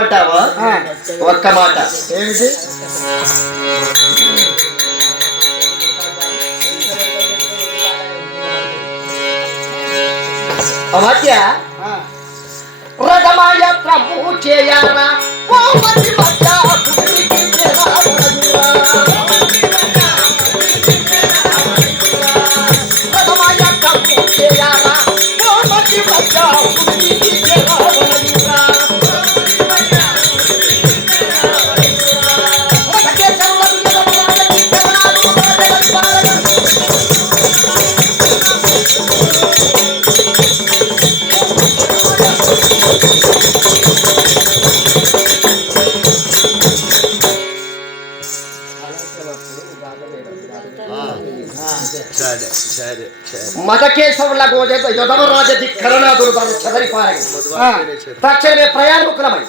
అంటావా? ఒక్క మాట ఏమిటి? అమాత్య రథమాయాత్ర పూచేయాలా మతకేశవుల గోజ యుధమరాజ ధిక్కరణాదులు చదరిపారని తక్షణమే ప్రయాణముకులమై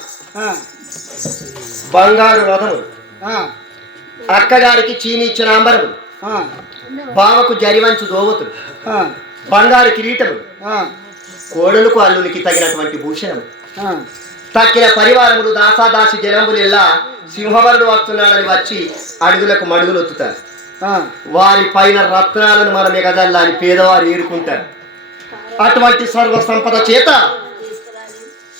బంగారు రథములు, అక్కగారికి చీని ఇచ్చిన అంబరములు, బావకు జరివంచు దోవతులు, బంగారు కిరీటములు, కోడలకు అల్లునికి తగినటువంటి భూషణము, తక్కిన పరివారములు దాసాదాసి జనంబులు ఇలా సింహవరుడు వస్తున్నాడని వచ్చి అడుగులకు మడుగులు ఒత్తుతారు. వారి పైన రత్నాలను మన మెగదల్లాని పేదవారు ఏరుకుంటారు. అటువంటి సర్వ సంపద చేత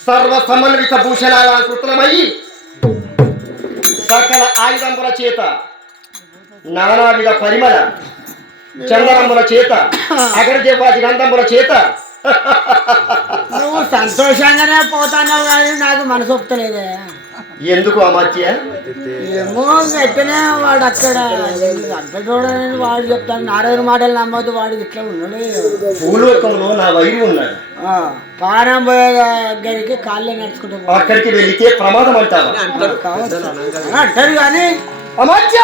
సర్వ సమన్విత భూషణాలంకృతమయ్యి సకల ఆయుధముల చేత నానావిధ పరిమళ చందనముల చేత అగరజవాది గంధముల చేత నువ్వు సంతోషంగానే పోతాన్నావు కానీ నాకు మనసు ఒప్పుతలేదే. ఎందుకు అమాత్య? ఏమో ఎట్టనే వాడు అక్కడ అంత చూడని వాడు చెప్తాను. నారాయణ మాటలు నమ్మద్దు, వాడికి ఇట్లా ఉన్నాడు. భూలోకంలో నా వైరు ఉన్నాడు. పానం పోయే దగ్గరికి కాళ్ళే నడుచుకుంటూ అక్కడికి వెళితే ప్రమాదం అంటారు అంటారు కానీ అమాత్య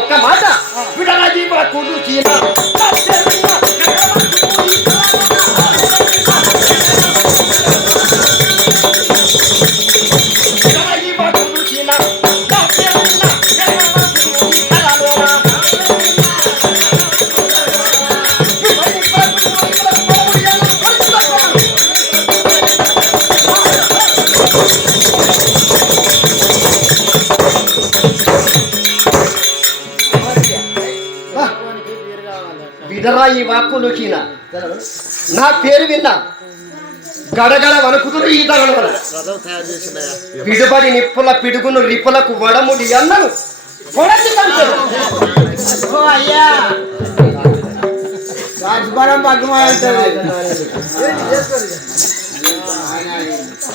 ఒక్క మాట విడరా ఈ వాక్కులు చీన నా పేరు విన్నా గడగడ వణుకుతుడు ఈ తరుణ విడుబడి నిప్పుల పిడుగును రిపులకు వడముడి అన్నను అయ్యా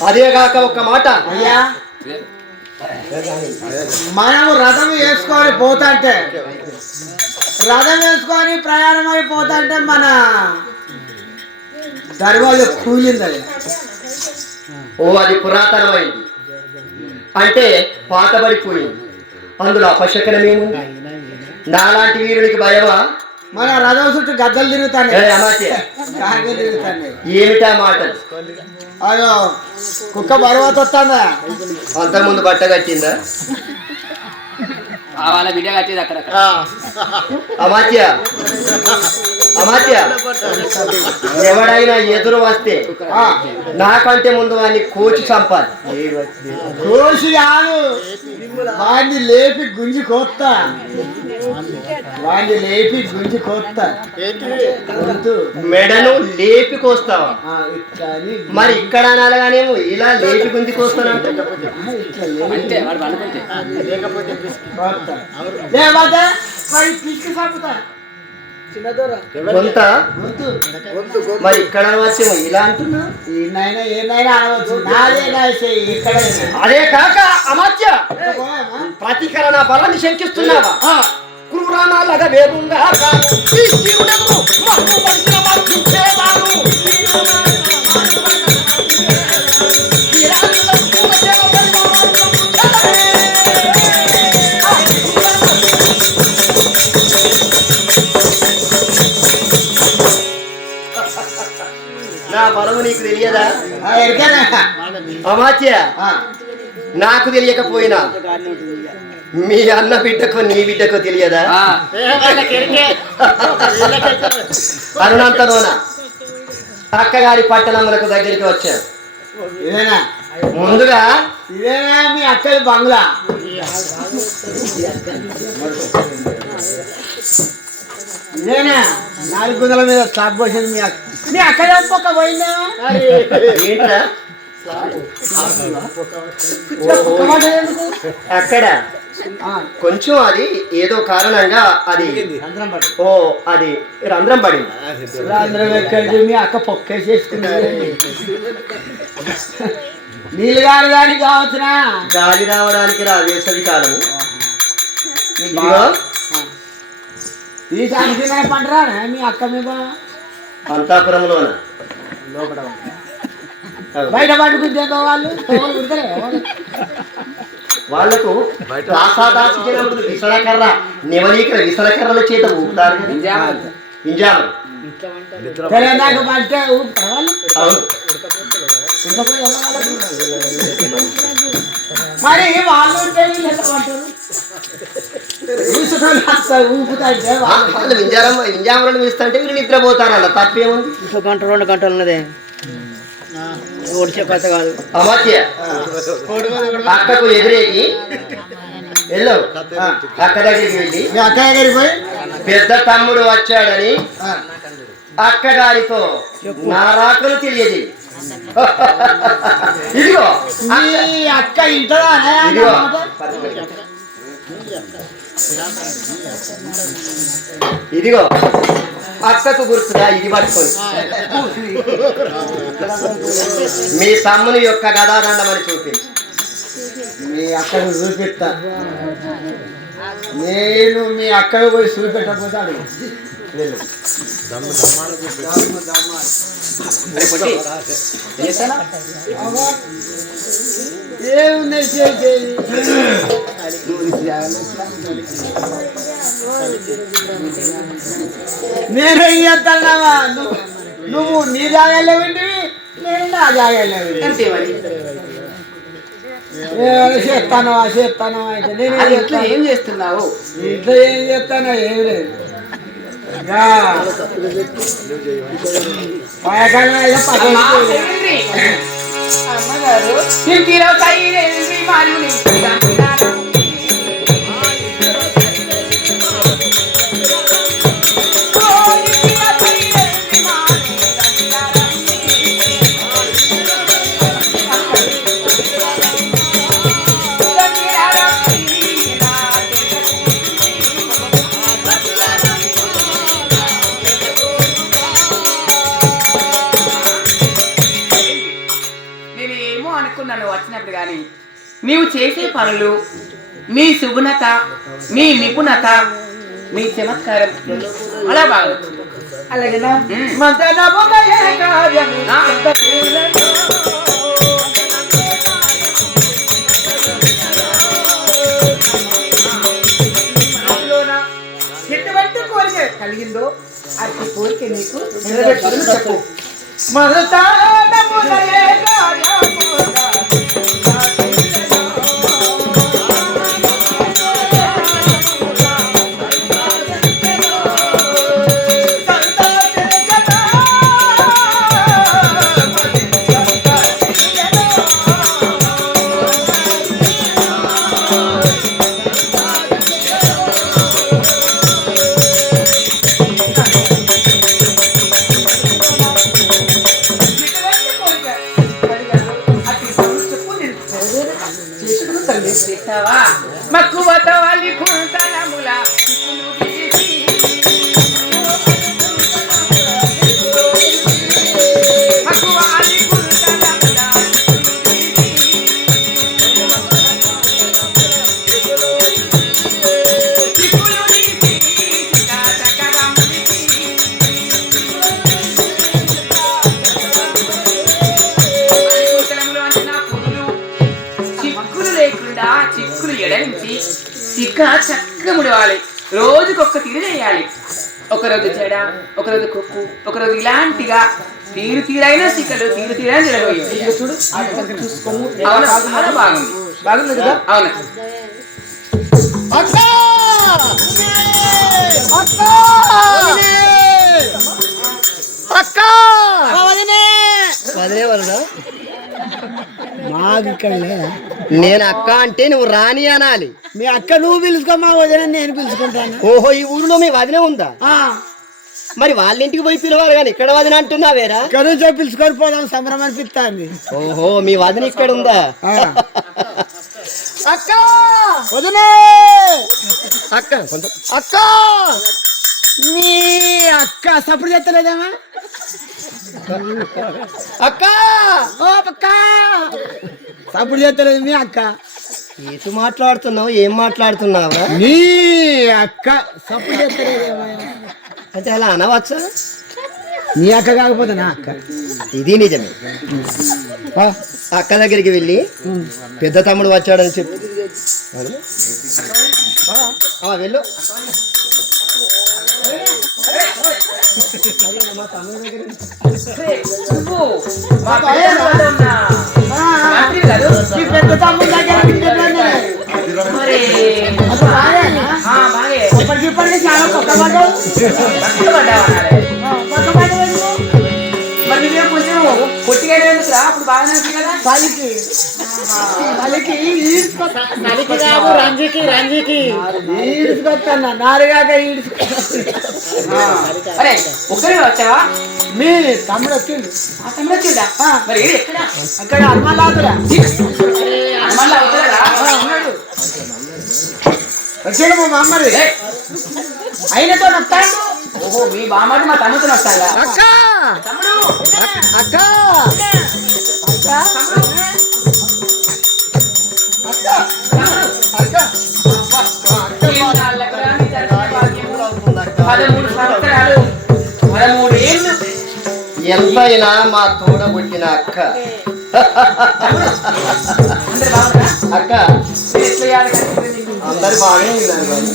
అదేగాక ఒక మాట అయ్యా, మనము రథం వేసుకొని పోతాంటే రథం వేసుకొని ప్రయాణం అయిపోతాంటే మన దర్వాజా కూలింది. ఓ అది పురాతనమైంది అంటే పాతబడిపోయింది. అందులో అపశకనమేము? నాలాంటి వీరునికి భయమా? మన రథం చుట్టూ గద్దలు తిరుగుతాయి. ఏమిటా మాటలు? అయ్యో కుక్క బరువాత వస్తుందా? అంతకుముందు బట్ట కట్టిందా? అమాత్య అమాత్య ఎవడైనా ఎదురు వస్తే నాకంటే ముందు వాడిని కోచి చంపాలి. కోసి కాదు, వాడిని లేపి గుంజి కోస్తా. వాడిని లేపి గుంజి కోస్తా. మెడను లేపి కోస్తావా? మరి ఇక్కడ అనగానేమో ఇలా లేపి గుంజి కోస్తానంటే కొంత మరి ఇక్కడ వచ్చేమో ఇలా అంటున్నా. అదే కాక అమాత్య ప్రతికరణ బలాన్ని శంకిస్తున్నావా? క్రూరానాలగా వేరుగా నా బలము నీకు తెలియదా? అమాత్య నాకు తెలియకపోయినా మీ అన్న బిడ్డకు నీ బిడ్డకు తెలియదా? అరుణంతలోన అక్కగారి పట్టణములకు దగ్గరికి వచ్చాను. ఇదేనా ముందుగా ఇదేనా మీ అక్కడి బంగ్లా? ఇదేనా 4 గుందల మీద స్లాబ్ పోసింది మీ అక్క? మీ అక్కడ ఒక్క పోయిందా? ఏంట్రా అక్కడ కొంచెం అది ఏదో కారణంగా అది అది రంధ్రం పడింది. రంధ్రం ఎక్కడిది? మీ అక్క పొక్కేసేసుకున్నది. నీళ్ళు కారడానికి కావచ్చునా? గాలి రావడానికి వేసవి కాలము. ఈ సంవత్సరం పంటరా మీ అక్క మీద అంతాపురంలోన లోపల బయట పట్టుకుంటే వాళ్ళు వాళ్లకు విసలకర్ర నివలీకర విసలకర్రల చేత ఊపుతారు. ఇంజాము తెలంగాణ పడితే ఊపుతారు వాళ్ళు. మరి వాళ్ళు ఉంటే వీళ్ళు ఎట్లా పడతారు? ఊపుతాంటే వాళ్ళు వింజామలను వేస్తుంటే వీళ్ళు నిద్రపోతారన్న తప్పేముంది? 1 గంట 2 గంటలు ఉన్నదే ఓడిచే కథ కాదు. అమాత్య అక్కకు ఎదురేగి వెళ్ళవు. అక్క దగ్గరికి వెళ్ళి మీ అక్క దగ్గరికి పోయి పెద్ద తమ్ముడు వచ్చాడని అక్కగారితో నా రాకలు తెలియదు. ఇదిగో మీ అక్క ఇంటదా? ఇదిగో ఇదిగో అక్కకు గుర్తుగా ఇది పట్టుకొని మీ తమ్ముని యొక్క గదాదండమని చూపించి మీ అక్కను చూపిస్తా. నేను మీ అక్కను పోయి చూపెట్టకపోతాడు. ఏముంది చేసేది? నేనేం చేస్తానవా? నువ్వు నీ జాగాలేవింటివి, నేను నా జాగాలేవి. చేస్తాను అయితే నేను ఏం చేస్తున్నావు? ఇంట్లో ఏం చేస్తానో ఏం లేదు. అమ్మగారు వచ్చినప్పుడు కానీ నీవు చేసే పనులు, నీ సుగుణత, నీ నిపుణత, నీ చమత్కారం అలా బాగా అలాగేనా? ఎటువంటి కోరిక కలిగిందో అతి కోరిక నీకు నెరవేర్చుకుని చెప్పు. మక్కువతో వాళ్ళి కుంతలముల చక్కగా ముడవాలి. రోజుకొక్క తీరు చేయాలి. ఒకరోజు చెడ, ఒకరోజు కొప్పు, ఒకరోజు ఇలాంటిగా తీరు తీరైన చిక్కలు తీరు తీరైన జరగబోయి చూడు. అవును, చాలా బాగుంది. బాగుంది కదా? అవును. అక్క వదిలే వరదా మాకు ఇక్కడ లేదా నేను అక్క అంటే నువ్వు రాని అనాలి. మీ అక్క నువ్వు పిలుచుకో, మా వదిన నేను పిలుచుకుంటాను. ఓహో, ఈ ఊరిలో మీ వదిన ఉందా? మరి వాళ్ళ ఇంటికి పోయి పిలవాలి కానీ ఇక్కడ వదిన అంటున్నావేరా? ఇక్కడ నుంచో పిలుచుకొని పోదాం, సంబరం అనిపిస్తుంది. ఓహో, మీ వదిన ఇక్కడ ఉందా? అక్క వదినే అక్క అక్క నీ అక్క సప్పుడు చేస్తలేదేమా? అక్క ఓ అక్క సప్పుడు చేస్తలేదు మీ అక్క. ఏటు మాట్లాడుతున్నావు? ఏం మాట్లాడుతున్నావా? నీ అక్క సప్పుడు చేస్తలేదేమా? అంటే అలా అనవచ్చా? నీ అక్క కాకపోతే నా అక్క. ఇది నిజమే. అక్క దగ్గరికి వెళ్ళి పెద్ద తమ్ముడు వచ్చాడని చెప్పు. వెళ్ళు. ఈ పెద్ద తమ్ముడు దగ్గర ఇప్పటికి చాలా కొత్త పడ్డావు. కొత్త పడ్డావు మరి నువ్వేం కొంచెం పొట్టిగా అప్పుడు బాగానే కదా. పలికి రంజికి ఈడ్చుకొస్తాను, నాలుగాక అరే ఒక్కరే వచ్చావా? మీ తమ్ముడు వచ్చిండు. ఆ తమ్ముడు వచ్చిందా? మరి ఎక్కడ? అక్కడ అమ్మలాదురా మళ్ళీ అవుతారా? ఉన్నాడు. వచ్చాడు మా మామరి అయినతో వస్తాడు. ఓహో, మీ బామ్మది మా తమ్ముతో వస్తాడా? అక్క తమ్ముడు అక్క పదమూడు సంవత్సరాలు 13 ఏళ్ళు ఎంతైనా మా తోడబుట్టిన అక్క. అందరు బాగుందా? అక్క ఎట్లా అందరు బాగానే ఉన్నారు కానీ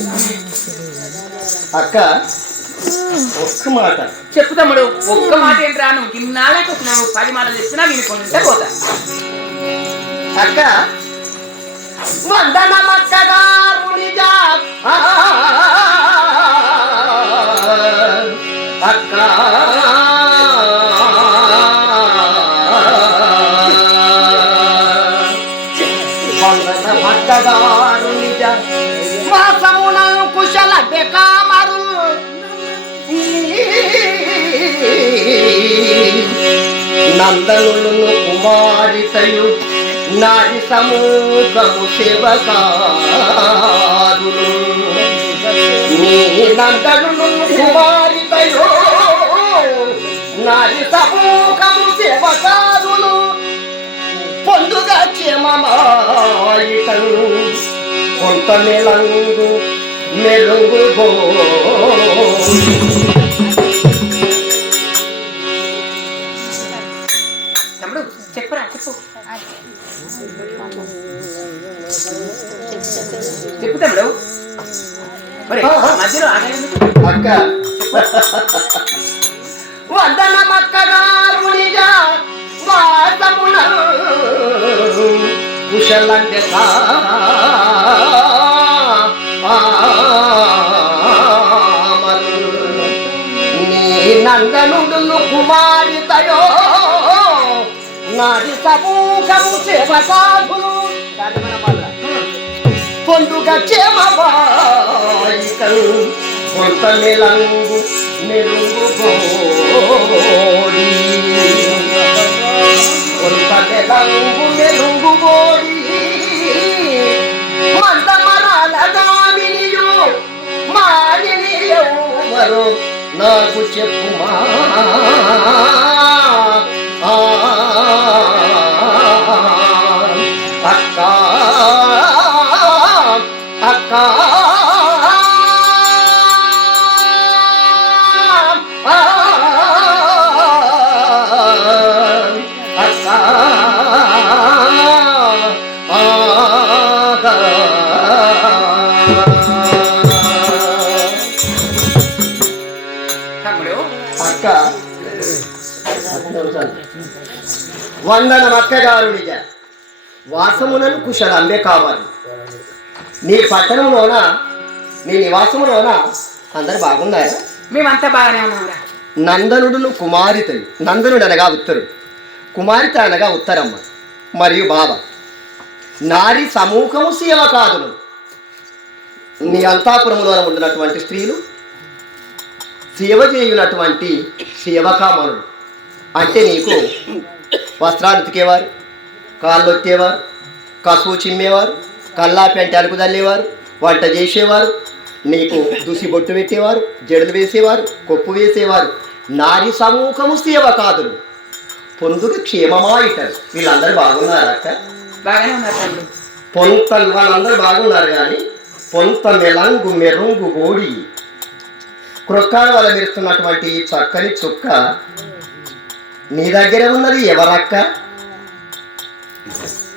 అక్క ఒక్క మాట చెప్పు తమ్ముడు. ఒక్క మాట ఏంట్రా? నువ్వు ఇన్నాళ్ళకి వచ్చినావు, 10 మాటలు చెప్పినా వినుకుంటే పోతా. అక్క వందనమక్కగారునిజా అక్క వందనమక్కగారునిజ వాసమునను కుశల బెకామరు నందనులను కుమారితయు నారి సమూహము సేవకాదులు నీ నందనులను కుమారితయు నారి సమూహము సేవకాదులు పొందుగా క్షేమమాయితను కొంత మెలుగు తమ్ముడు చెప్పురా, చెప్పు చెప్పు తమ్ముడు. మధ్యలో అక్క వందనమక్కగారునిగా వాసమున కుశలంటే నీ నందనుడును కుమారితయో నారి సమూహము సేవకాదులు పొందుగ క్షేమవాయికలు కొంత మెలుగు గోడి కొంత మెలుగు గోడి మందమరాల దామినియు మానినియెవరు నాకు చెప్పుమా అక్క అక్క తమ్ముడు అక్క వందనం అక్కగారునిగా వాసములను కుశలంబే కావాలి. నీ పట్టణంలోన నీ నివాసములోన అందరు బాగున్నారా? మేమంతా బాగానే ఉన్నాంరా. నందనుడును కుమారితలు, నందనుడు అనగా ఉత్తరుడు, కుమార్తె అనగా ఉత్తరమ్మ మరియు బావ. నారి సమూహము సేవకాదులు. నీ అంతాపురములో ఉండినటువంటి స్త్రీలు సేవ చేయునటువంటి సేవకామనులు. అంటే నీకు వస్త్రాలు ఉతికేవారు, కాళ్ళు ఒత్తేవారు, కసువు చిమ్మేవారు, కల్లా పెంట అలుకు తల్లేవారు, వంట చేసేవారు, నీకు దుసి బొట్టు పెట్టేవారు, జడలు వేసేవారు, కొప్పు వేసేవారు. నారి సమూహము సేవకాదులు పొందుకు క్షేమమా ఇటారు. వీళ్ళందరూ బాగున్నారు అక్క? బాగానే ఉన్నారు తమ్ముడు. పొంత వాళ్ళందరూ బాగున్నారు కానీ పొంత మెలంగు మెరుంగు గోడి క్రొక్కాల వల్ల మెరుస్తున్నటువంటి చక్కని చుక్క నీ దగ్గర ఉన్నది ఎవరక్క?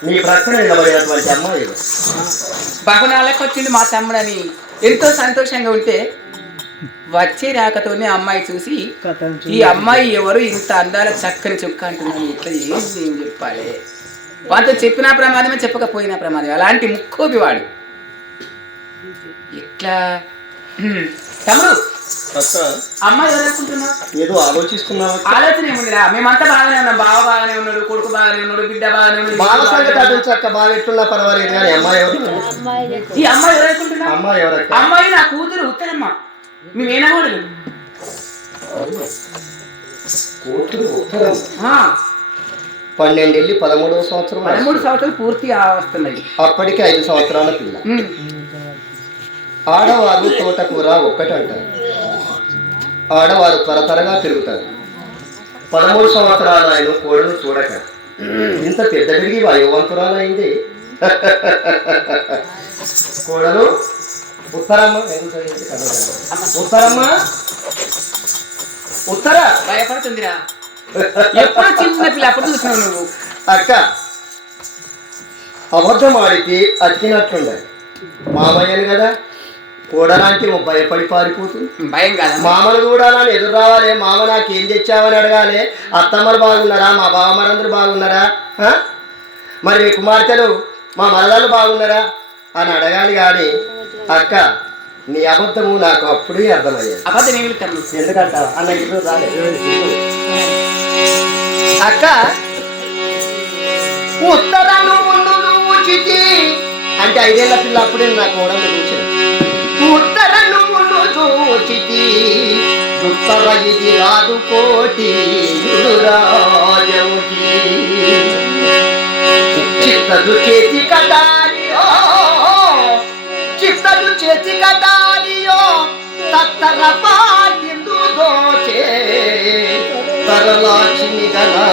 నీ ప్రక్కన నిలబడినటువంటి అమ్మాయి బహునాళ్ళకి వచ్చింది మా తమ్ముడని ఎంతో సంతోషంగా ఉంటే వచ్చే రాకతోనే అమ్మాయి చూసి ఈ అమ్మాయి ఎవరు ఇంత అందాల చక్కని చుక్క అంటున్నాను, ఇట్లా ఏం చెప్పాలి. వాటితో చెప్పినా ప్రమాదమే, చెప్పకపోయినా ప్రమాదమే. అలాంటి ముక్కోపి వాడు. ఇట్లా తమ్ముడు అమ్మాయి ఎవరు అనుకుంటున్నావు? ఏదో ఆలోచిస్తున్నావా? ఆలోచన ఏముందిరా, మేమంతా బాగానే ఉన్నాం. బావ బాగానే ఉన్నాడు, కొడుకు బాగానే ఉన్నాడు, బిడ్డ బాగానే ఉన్నాడు. బాగా సంగతి అటుంచక్క, బాగా ఎట్టున్నా పర్వాలేదు కానీ అమ్మాయి ఎవరు? ఈ అమ్మాయి ఎవరు అనుకుంటున్నావు? అమ్మాయి ఎవరక్క? అమ్మాయి నా కూతురు ఉత్తరమ్మ. మేమేనకూడదు. కూతురు ఉత్తరం. 12 వెళ్ళి 13వ సంవత్సరం. 13 సంవత్సరాలు పూర్తి వస్తున్నాయి. అప్పటికి 5 సంవత్సరాల పిల్ల. ఆడవారు తోటకూర ఒక్కటంటారు. ఆడవారు త్వరగా పెరుగుతారు. 13 సంవత్సరాలు ఆయన కోడను చూడక ఇంత పెద్ద పెరిగి వయోవంతురాలైంది. కోడలు ఉత్తరమ్మ. ఉత్తరమ్మ ఉత్తర భయపడుతుందిరా. ఎప్పుడు చిన్న పిల్ల అప్పుడు చూసినావు నువ్వు. అక్క అబద్ధం ఆడితే అతికినట్లుండాలి. మామయ్యను కదా కూడలాంటి భయపడి పారిపోతుంది. భయం కాదు. మామను చూడాలని ఎదురు రావాలి. మామ నాకేం తెచ్చావని అడగాలి. అత్తమ్మలు బాగున్నారా, మా బావమరందరూ బాగున్నారా, మరి మీ కుమార్తెలు మా మరదలు బాగున్నారా అని అడగాలి. కానీ అక్క నీ అబద్ధము నాకు అప్పుడే అర్థమయ్యాది. అబద్ధం ఏమి తమ్ముడు? ఎందుకంట అన్నకి అక్క ఉత్తరాలు చూచి అంటే 5 ఏళ్ల పిల్ల అప్పుడే నా కోడలు చూసిన. ఉత్తరను చూచితి ఉత్తర ఇది రాదు కోటి రాజముకి చిత్తదు చేతి కటారియో, చిత్తదు చేతి కటారియో తత్తర పాటిందు దోచే తరలాచిని గనా.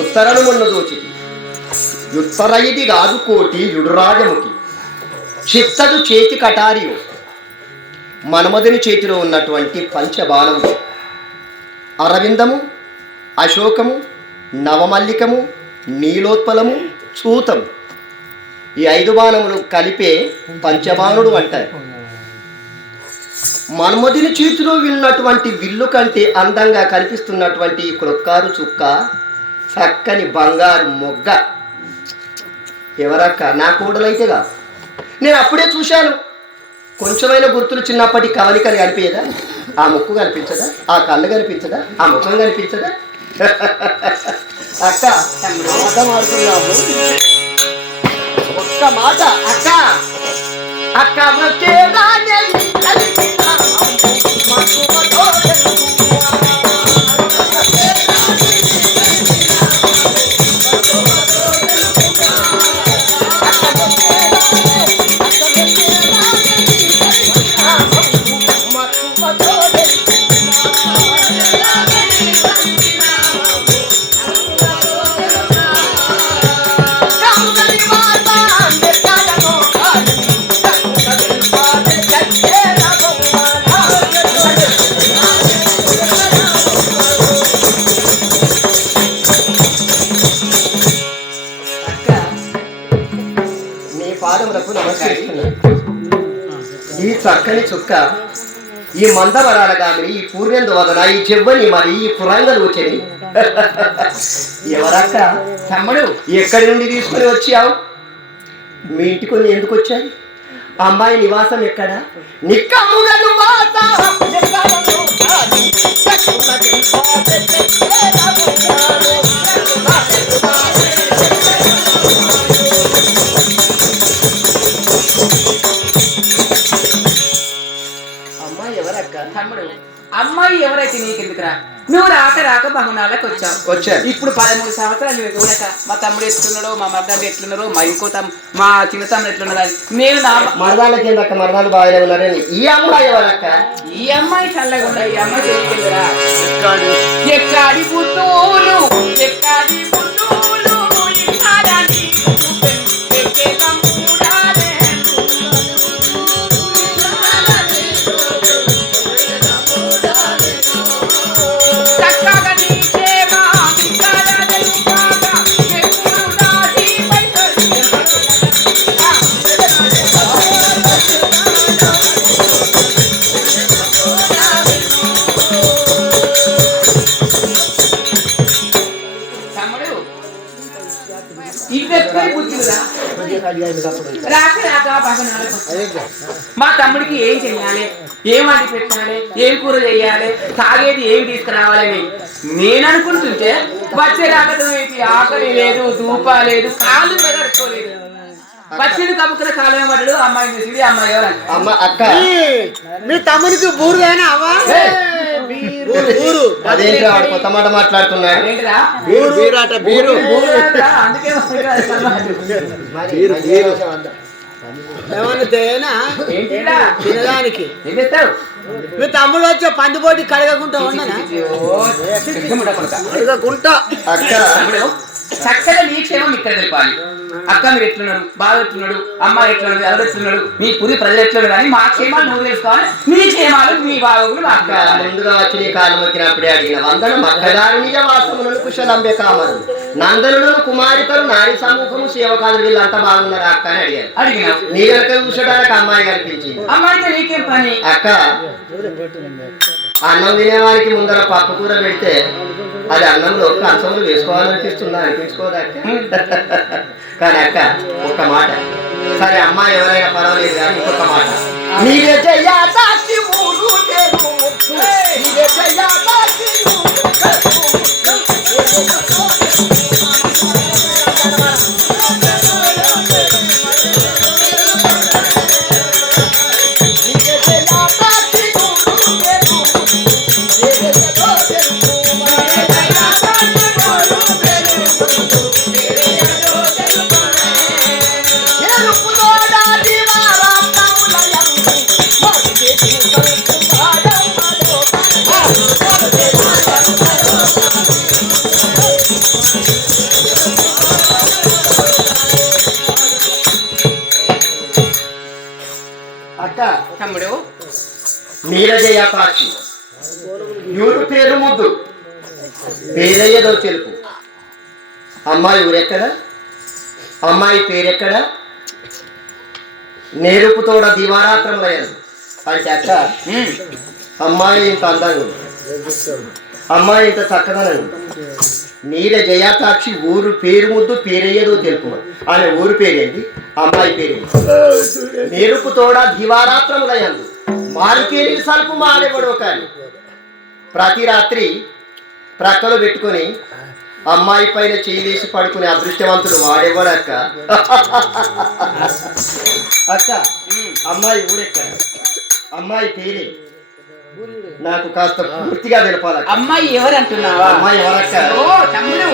ఉత్తరను మొన్న దోచితి ఉత్తర ఇది కాదు కోటి యుడురాజముకి చిత్తదు చేతి కటారియో. మన్మధుని చేతిలో ఉన్నటువంటి పంచబాణము అరవిందము, అశోకము, నవమల్లికము, నీలోత్పలము, చూతము ఈ 5 బాణములు కలిపే పంచబాణుడు అంటారు. మన్మధుని చేతిలో విన్నటువంటి విల్లు కంటే అందంగా కనిపిస్తున్నటువంటి క్రొక్కారు చుక్క చక్కని బంగారు మొగ్గ ఎవరక్క? నా కోడలైతే కాదు. నేను అప్పుడే చూశాను. కొంచెమైనా గుర్తులు చిన్నప్పటి కవలికలు కనిపించదా? ఆ ముక్కు కనిపించదా? ఆ కళ్ళు కనిపించదా? ఆ ముఖం కనిపించదా? అక్క అర్థం ఆడుతున్నాము. ఒక్క మాట అక్క అక్క ఈ చక్కని చుక్క, ఈ మందవరాల గామిని, ఈ పూర్ణెందు వదన, ఈ చెవ్వని మరి ఈ పురంగలు వచ్చని ఎవరక్క? తమ్ముడు ఎక్కడి నుండి తీసుకుని వచ్చావు? మీ ఇంటికి ఎందుకు వచ్చాయి? అమ్మాయి నివాసం ఎక్కడ? నిక్కముగా అమ్మాయి ఎవరక్క? తమ్ముడు, అమ్మాయి ఎవరైతే నీకెందుకురా? నువ్వు రాక భవనాలకు వచ్చావు. ఇప్పుడు 13 సంవత్సరాలు చూడక మా తమ్ముడు ఎట్లున్నాడో, మా మరదాలు ఎట్లున్నారో, మా మా చిన్న తమ్ముడు ఎట్లున్నాడు అని నేను నా మరదాలకి ఏందక్క? మరదాలు బాగానే ఉన్నారని. ఈ అమ్మాయి ఎవరక్క? ఈ అమ్మాయి చల్లగా ఉన్న ఈ అమ్మాయి తెలియదురా. ఎక్కడి పుత్తూలు ఎక్కడి పుత్తూలు ఇన్నాడని మా తమ్ముడికి ఏం చెయ్యాలి, ఏం వండి పెట్టాలి, ఏం కూర చెయ్యాలి, తాగేది ఏం తీసుకురావాలని నేను అనుకుంటుంటే వచ్చే రాకతో ఆకలి లేదు, దూప లేదు, కాళ్ళు కడుక్కోలేదు. వచ్చింది కమ్ముకున్న కాలం పడ్డాడు. అమ్మాయి చూసి అమ్మాయి ఎవరు? అమ్మ అక్క, మీ తమ్ముడికి బూరుదేనా? అదేంటి వాడు కొత్త మాట మాట్లాడుతున్నాడు? తినడానికి మీ తమ్ముడు వచ్చే పందిపోటీ కడగకుండా ఉండనా? చక్కగా నీ క్షేమం ఇక్కడ తెలిపాలి. అక్క మీరు ఎట్లున్నారు, బాగా ఎట్లున్నాడు, అమ్మాయి ఎట్లున్నాడు, ఎవరు ఎట్లున్నాడు, మీ పురి ప్రజలు ఎట్లున్నాడు కానీ మా క్షేమాలు నువ్వు తెలుసుకోవాలి. నీ క్షేమాలు మీ బాగోగులు మాకు ముందుగా వచ్చి నీ కాలం వచ్చినప్పుడే అడిగిన వందన మక్కదారు నిజ వాసములను కుశలంబే కామరు నందనుడు కుమారితలు నారీ సమూహము సేవకాలు వీళ్ళంతా బాగున్నారు అక్క అని అడిగిన నీ కనుక చూసడానికి అమ్మాయి కనిపించింది. అమ్మాయితో నీకేం పని? అక్క, అన్నం తినేవారికి ముందర పప్పు కూర పెడితే అది అన్నంలో కంచంలో వేసుకోవాలనిపిస్తుందా? అనిపించుకోదా అక్క? కానీ అక్క ఒక్క మాట, సరే అమ్మాయి ఎవరైనా పర్వాలేదు కానీ ఇంకొక మాట, నీవే చెయ్యాలి అక్క. తమ్ముడు, నీలజయాపాక్షి ఊరు పేరు ముద్దు, పేరయ్యదో తెలుపు. అమ్మాయి ఊరెక్కడ? అమ్మాయి పేరెక్కడ? నేరుపుతోడ దివారాత్రములయ్యదు అంటే అక్క, అమ్మాయి ఇంత అందంగా, అమ్మాయి ఇంత చక్కదనం. నీల జయాతాక్షి ఊరు పేరు ముద్దు, పేరయ్యదో తెలుపు. ఆమె ఊరు పేరేంటి, అమ్మాయి పేరేంటి? నేరుపుతోడ దివారాత్రములయ్యందు మారుకేరి సలుపు మాడేవాడు. కానీ ప్రతి రాత్రి ప్రక్కలో పెట్టుకొని అమ్మాయి పైన చేయి వేసి పడుకునే అదృష్టవంతుడు వాడేవాడు అక్క. అక్క, అమ్మాయి ఊరెక్కడ? అమ్మాయి పేరే నాకు కాస్త పూర్తిగా తెలపాలి. అమ్మాయి ఎవరు అంటున్నావా? అమ్మాయి ఎవరక్క? తమ్ముడు,